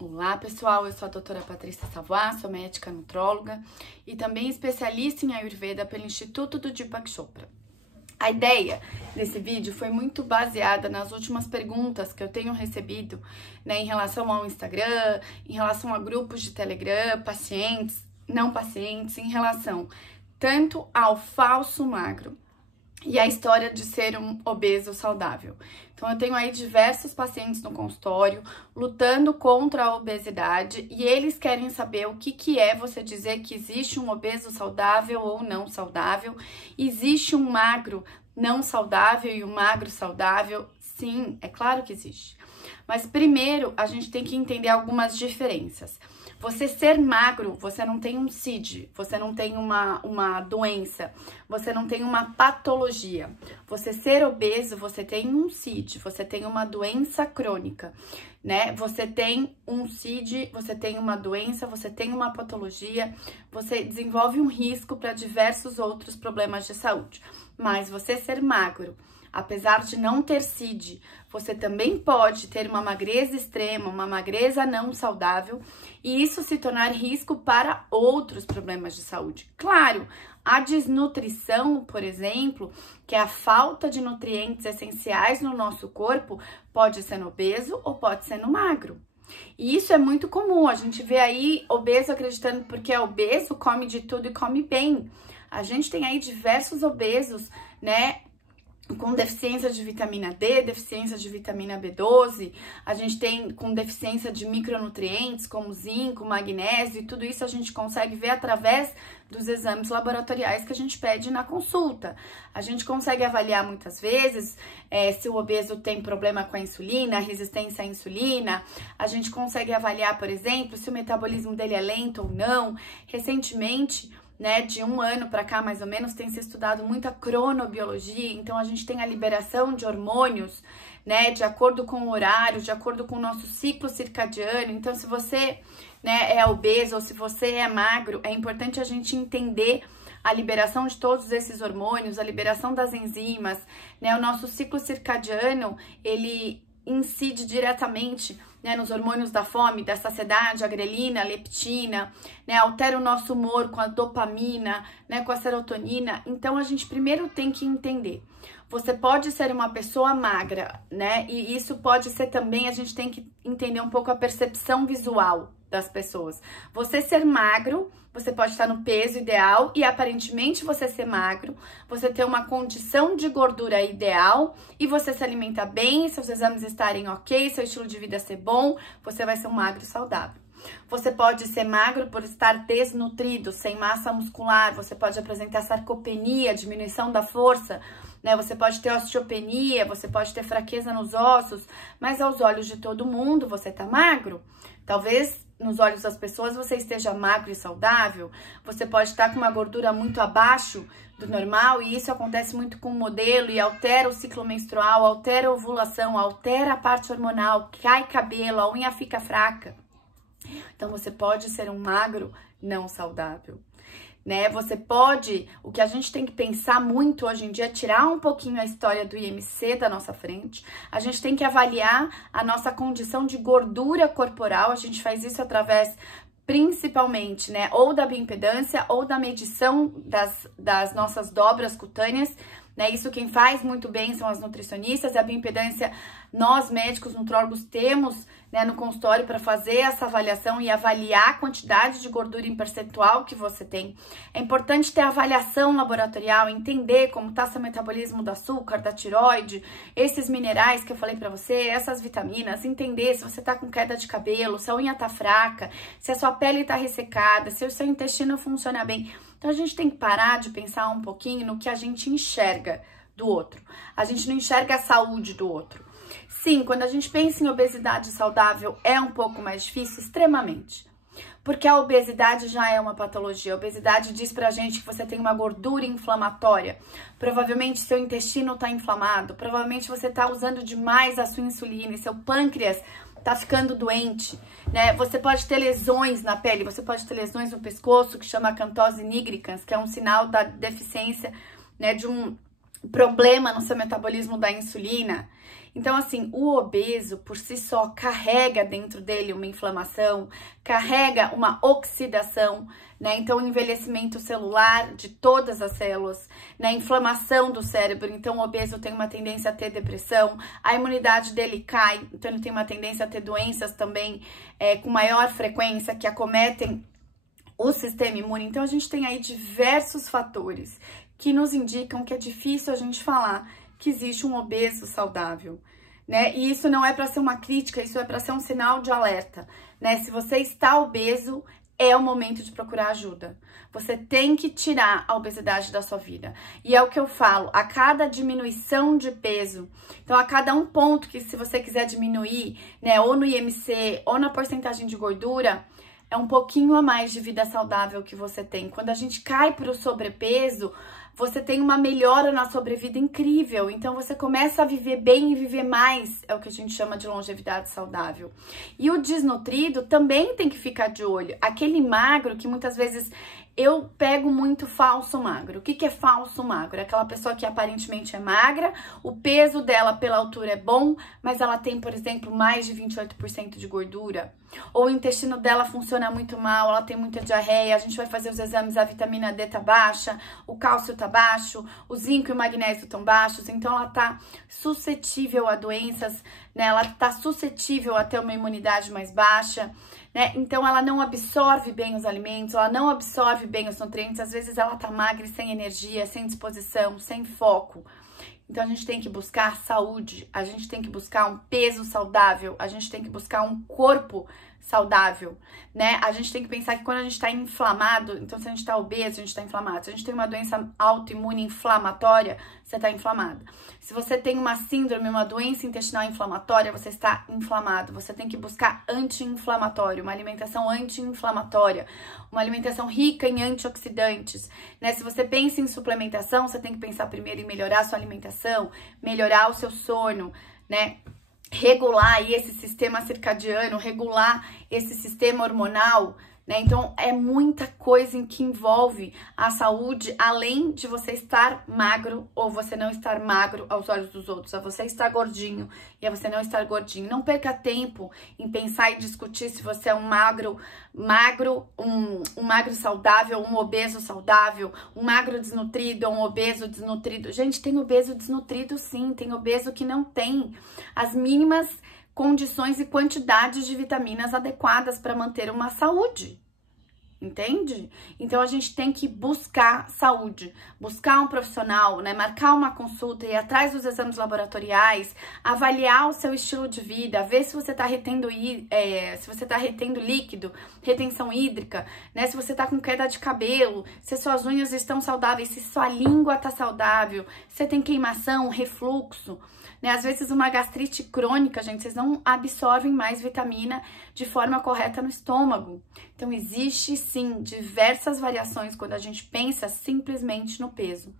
Olá pessoal, eu sou a doutora Patrícia Savoy, sou médica nutróloga e também especialista em Ayurveda pelo Instituto do Deepak Chopra. A ideia desse vídeo foi muito baseada nas últimas perguntas que eu tenho recebido, em relação ao Instagram, em relação a grupos de Telegram, pacientes, não pacientes, em relação tanto ao falso magro e a história de ser um obeso saudável. Então, eu tenho aí diversos pacientes no consultório lutando contra a obesidade e eles querem saber o que é você dizer que existe um obeso saudável ou não saudável. Existe um magro não saudável e um magro saudável? Sim, é claro que existe. Mas primeiro, a gente tem que entender algumas diferenças. Você ser magro, você não tem um CID, você não tem uma doença, você não tem uma patologia. Você ser obeso, você tem um CID, você tem uma doença crônica, né? Você tem um CID, você tem uma doença, você tem uma patologia, você desenvolve um risco para diversos outros problemas de saúde. Mas você ser magro, apesar de não ter CID, você também pode ter uma magreza extrema, uma magreza não saudável e isso se tornar risco para outros problemas de saúde. Claro, a desnutrição, por exemplo, que é a falta de nutrientes essenciais no nosso corpo, pode ser no obeso ou pode ser no magro. E isso é muito comum, a gente vê aí obeso acreditando porque é obeso, come de tudo e come bem. A gente tem aí diversos obesos, né, com deficiência de vitamina D, deficiência de vitamina B12, a gente tem com deficiência de micronutrientes como zinco, magnésio, e tudo isso a gente consegue ver através dos exames laboratoriais que a gente pede na consulta. A gente consegue avaliar muitas vezes se o obeso tem problema com a insulina, resistência à insulina, a gente consegue avaliar, por exemplo, se o metabolismo dele é lento ou não. Recentemente, de um ano para cá, mais ou menos, tem se estudado muito a cronobiologia, então a gente tem a liberação de hormônios, de acordo com o horário, de acordo com o nosso ciclo circadiano. Então, se você, é obeso ou se você é magro, é importante a gente entender a liberação de todos esses hormônios, a liberação das enzimas, o nosso ciclo circadiano, ele incide diretamente nos hormônios da fome, da saciedade, a grelina, a leptina, altera o nosso humor com a dopamina, com a serotonina. Então, a gente primeiro tem que entender. Você pode ser uma pessoa magra, e isso pode ser também, a gente tem que entender um pouco a percepção visual das pessoas. Você ser magro, você pode estar no peso ideal e aparentemente você ser magro, você ter uma condição de gordura ideal e você se alimentar bem, seus exames estarem ok, seu estilo de vida ser bom, você vai ser um magro saudável. Você pode ser magro por estar desnutrido, sem massa muscular, você pode apresentar sarcopenia, diminuição da força, você pode ter osteopenia, você pode ter fraqueza nos ossos, mas aos olhos de todo mundo você tá magro. Talvez nos olhos das pessoas você esteja magro e saudável, você pode estar com uma gordura muito abaixo do normal e isso acontece muito com o modelo e altera o ciclo menstrual, altera a ovulação, altera a parte hormonal, cai cabelo, a unha fica fraca. Então você pode ser um magro não saudável. Você pode, o que a gente tem que pensar muito hoje em dia é tirar um pouquinho a história do IMC da nossa frente. A gente tem que avaliar a nossa condição de gordura corporal. A gente faz isso através, principalmente, ou da bioimpedância ou da medição das nossas dobras cutâneas. Isso quem faz muito bem são as nutricionistas. A bioimpedância, nós médicos nutrólogos temos no consultório para fazer essa avaliação e avaliar a quantidade de gordura em percentual que você tem. É importante ter avaliação laboratorial, entender como está seu metabolismo do açúcar, da tireoide, esses minerais que eu falei para você, essas vitaminas, entender se você está com queda de cabelo, se a unha está fraca, se a sua pele está ressecada, se o seu intestino funciona bem. Então, a gente tem que parar de pensar um pouquinho no que a gente enxerga do outro. A gente não enxerga a saúde do outro. Sim, quando a gente pensa em obesidade saudável, é um pouco mais difícil, extremamente. Porque a obesidade já é uma patologia. A obesidade diz pra gente que você tem uma gordura inflamatória. Provavelmente seu intestino tá inflamado. Provavelmente você tá usando demais a sua insulina e seu pâncreas tá ficando doente, Você pode ter lesões na pele, você pode ter lesões no pescoço, que chama acantose nigricans, que é um sinal da deficiência, problema no seu metabolismo da insulina. Então, assim, o obeso por si só carrega dentro dele uma inflamação, carrega uma oxidação, né? Então, o envelhecimento celular de todas as células, né? Inflamação do cérebro. Então, o obeso tem uma tendência a ter depressão, a imunidade dele cai, então ele tem uma tendência a ter doenças também com maior frequência que acometem o sistema imune. Então, a gente tem aí diversos fatores que nos indicam que é difícil a gente falar que existe um obeso saudável, né? E isso não é para ser uma crítica, isso é para ser um sinal de alerta, né? Se você está obeso, é o momento de procurar ajuda. Você tem que tirar a obesidade da sua vida. E é o que eu falo, a cada diminuição de peso, então a cada um ponto que se você quiser diminuir, né, ou no IMC, ou na porcentagem de gordura, é um pouquinho a mais de vida saudável que você tem. Quando a gente cai para o sobrepeso, você tem uma melhora na sobrevida incrível. Então, você começa a viver bem e viver mais, é o que a gente chama de longevidade saudável. E o desnutrido também tem que ficar de olho. Aquele magro que muitas vezes eu pego muito falso magro. O que é falso magro? É aquela pessoa que aparentemente é magra, o peso dela pela altura é bom, mas ela tem, por exemplo, mais de 28% de gordura. Ou o intestino dela funciona muito mal, ela tem muita diarreia, a gente vai fazer os exames, a vitamina D tá baixa, o cálcio tá baixo, o zinco e o magnésio estão baixos, então ela tá suscetível a doenças, né? Ela tá suscetível a ter uma imunidade mais baixa, né? Então ela não absorve bem os alimentos, ela não absorve bem os nutrientes, às vezes ela tá magra e sem energia, sem disposição, sem foco. Então, a gente tem que buscar saúde, a gente tem que buscar um peso saudável, a gente tem que buscar um corpo saudável, né? A gente tem que pensar que quando a gente tá inflamado, então se a gente tá obeso, a gente tá inflamado. Se a gente tem uma doença autoimune inflamatória, você tá inflamado. Se você tem uma síndrome, uma doença intestinal inflamatória, você está inflamado. Você tem que buscar anti-inflamatório, uma alimentação anti-inflamatória, uma alimentação rica em antioxidantes, né? Se você pensa em suplementação, você tem que pensar primeiro em melhorar a sua alimentação, melhorar o seu sono, né? Regular aí esse sistema circadiano, regular esse sistema hormonal, né? Então, é muita coisa em que envolve a saúde, além de você estar magro ou você não estar magro aos olhos dos outros, a você estar gordinho e a você não estar gordinho. Não perca tempo em pensar e discutir se você é um magro saudável, um obeso saudável, um magro desnutrido, um obeso desnutrido. Gente, tem obeso desnutrido sim, tem obeso que não tem as mínimas condições e quantidades de vitaminas adequadas para manter uma saúde, entende? Então, a gente tem que buscar saúde, buscar um profissional, né? Marcar uma consulta, ir atrás dos exames laboratoriais, avaliar o seu estilo de vida, ver se você tá retendo, líquido, retenção hídrica, né? Se você tá com queda de cabelo, se suas unhas estão saudáveis, se sua língua tá saudável, se você tem queimação, refluxo, né? Às vezes uma gastrite crônica, gente, vocês não absorvem mais vitamina de forma correta no estômago. Então, existe sim diversas variações quando a gente pensa simplesmente no peso.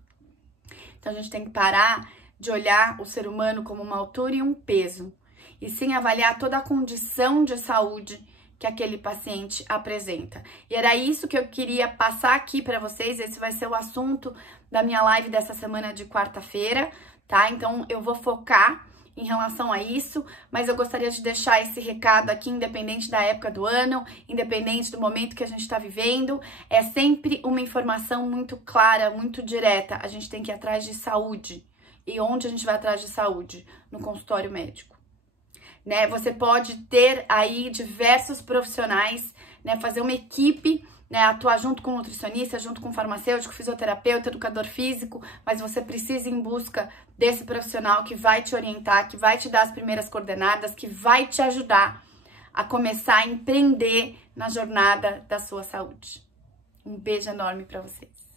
Então, a gente tem que parar de olhar o ser humano como uma altura e um peso, e sim avaliar toda a condição de saúde que aquele paciente apresenta. E era isso que eu queria passar aqui para vocês. Esse vai ser o assunto da minha live dessa semana de quarta-feira, tá? Então, eu vou focar em relação a isso, mas eu gostaria de deixar esse recado aqui, independente da época do ano, independente do momento que a gente está vivendo, é sempre uma informação muito clara, muito direta. A gente tem que ir atrás de saúde. E onde a gente vai atrás de saúde? No consultório médico, né? Você pode ter aí diversos profissionais, né? Fazer uma equipe, né, atuar junto com nutricionista, junto com farmacêutico, fisioterapeuta, educador físico, mas você precisa ir em busca desse profissional que vai te orientar, que vai te dar as primeiras coordenadas, que vai te ajudar a começar a empreender na jornada da sua saúde. Um beijo enorme para vocês.